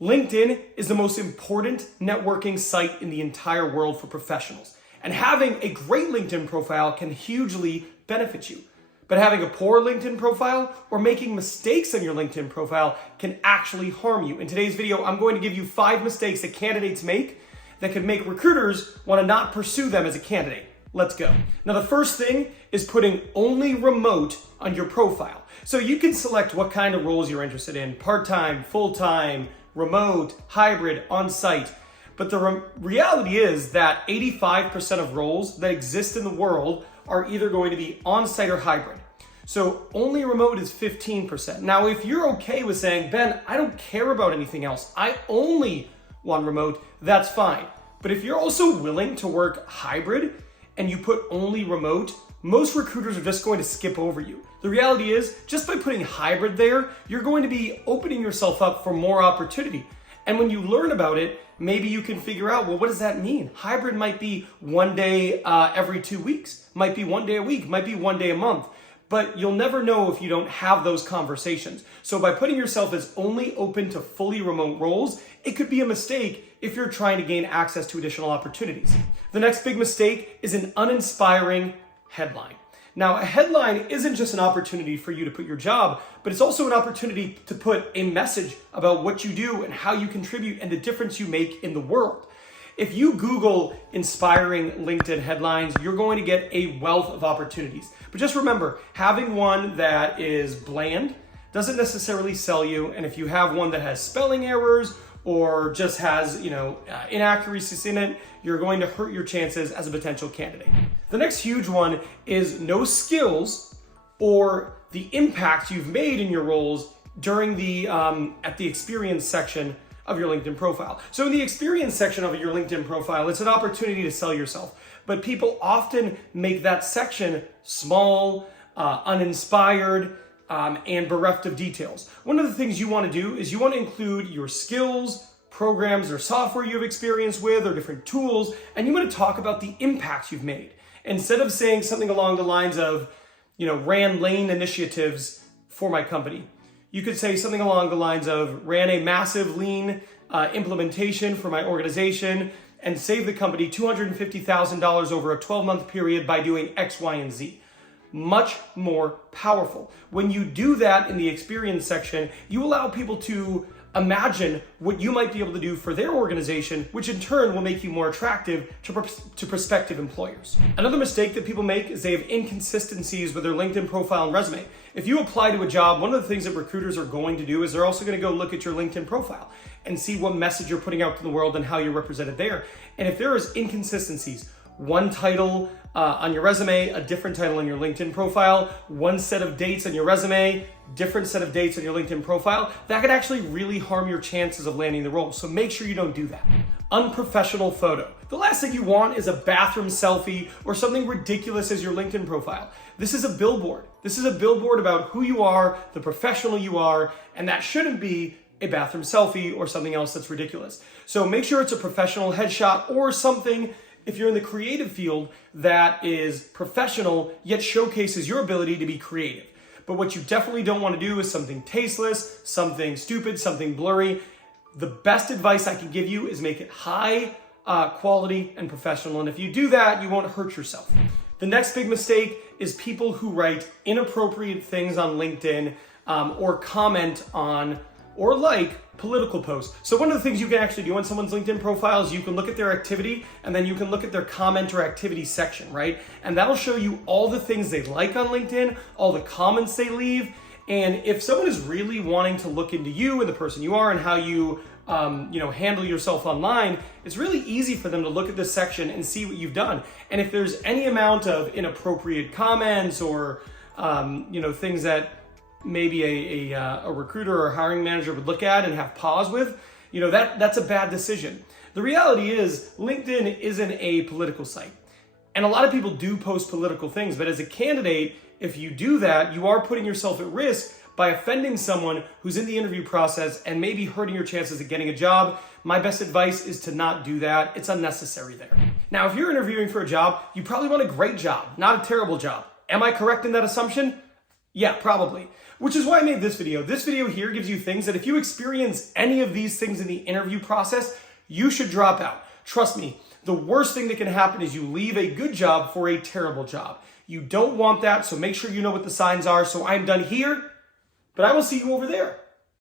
LinkedIn is the most important networking site in the entire world for professionals, and having a great LinkedIn profile can hugely benefit you. But having a poor LinkedIn profile or making mistakes on your LinkedIn profile can actually harm you. In today's video, I'm going to give you 5 mistakes that candidates make that could make recruiters want to not pursue them as a candidate. Let's go. Now, the first thing is putting only remote on your profile. So you can select what kind of roles you're interested in: part-time, full-time, remote, hybrid, on-site. But the reality is that 85% of roles that exist in the world are either going to be on-site or hybrid. So only remote is 15%. Now, if you're okay with saying, Ben, I don't care about anything else, I only want remote, that's fine. But if you're also willing to work hybrid and you put only remote, most recruiters are just going to skip over you. The reality is, just by putting hybrid there, you're going to be opening yourself up for more opportunity. And when you learn about it, maybe you can figure out, well, what does that mean? Hybrid might be one day every 2 weeks, might be one day a week, might be one day a month. But you'll never know if you don't have those conversations. So by putting yourself as only open to fully remote roles, it could be a mistake if you're trying to gain access to additional opportunities. The next big mistake is an uninspiring headline. Now, a headline isn't just an opportunity for you to put your job, but it's also an opportunity to put a message about what you do and how you contribute and the difference you make in the world. If you Google inspiring LinkedIn headlines, you're going to get a wealth of opportunities. But just remember, having one that is bland doesn't necessarily sell you. And if you have one that has spelling errors or just has, inaccuracies in it, you're going to hurt your chances as a potential candidate. The next huge one is no skills or the impact you've made in your roles during the at the experience section of your LinkedIn profile. So in the experience section of your LinkedIn profile, it's an opportunity to sell yourself. But people often make that section small, uninspired, and bereft of details. One of the things you want to do is you want to include your skills, programs or software you have experience with, or different tools, and you want to talk about the impact you've made. Instead of saying something along the lines of, ran lane initiatives for my company, you could say something along the lines of ran a massive lean implementation for my organization and saved the company $250,000 over a 12-month period by doing X, Y, and Z. Much more powerful. When you do that in the experience section, you allow people to imagine what you might be able to do for their organization, which in turn will make you more attractive to prospective employers. Another mistake that people make is they have inconsistencies with their LinkedIn profile and resume. If you apply to a job, one of the things that recruiters are going to do is they're also going to go look at your LinkedIn profile and see what message you're putting out to the world and how you're represented there. And if there is inconsistencies, one title on your resume, a different title on your LinkedIn profile, one set of dates on your resume, different set of dates on your LinkedIn profile, that could actually really harm your chances of landing the role. So make sure you don't do that. Unprofessional photo. The last thing you want is a bathroom selfie or something ridiculous as your LinkedIn profile. This is a billboard. This is a billboard about who you are, the professional you are, and that shouldn't be a bathroom selfie or something else that's ridiculous. So make sure it's a professional headshot or something, if you're in the creative field, that is professional yet showcases your ability to be creative. But what you definitely don't want to do is something tasteless, something stupid, something blurry. The best advice I can give you is make it high quality and professional. And if you do that, you won't hurt yourself. The next big mistake is people who write inappropriate things on LinkedIn or comment on or like political posts. So one of the things you can actually do on someone's LinkedIn profile is you can look at their activity and then you can look at their comment or activity section, right? And that'll show you all the things they like on LinkedIn, all the comments they leave. And if someone is really wanting to look into you and the person you are and how you handle yourself online, it's really easy for them to look at this section and see what you've done. And if there's any amount of inappropriate comments or things that maybe a recruiter or hiring manager would look at and have pause with, that's a bad decision. The reality is LinkedIn isn't a political site. And a lot of people do post political things, but as a candidate, if you do that, you are putting yourself at risk by offending someone who's in the interview process and maybe hurting your chances of getting a job. My best advice is to not do that. It's unnecessary there. Now, if you're interviewing for a job, you probably want a great job, not a terrible job. Am I correct in that assumption? Yeah, probably. which is why I made this video. This video here gives you things that if you experience any of these things in the interview process, you should drop out. Trust me, the worst thing that can happen is you leave a good job for a terrible job. You don't want that, so make sure you know what the signs are. So I'm done here, but I will see you over there.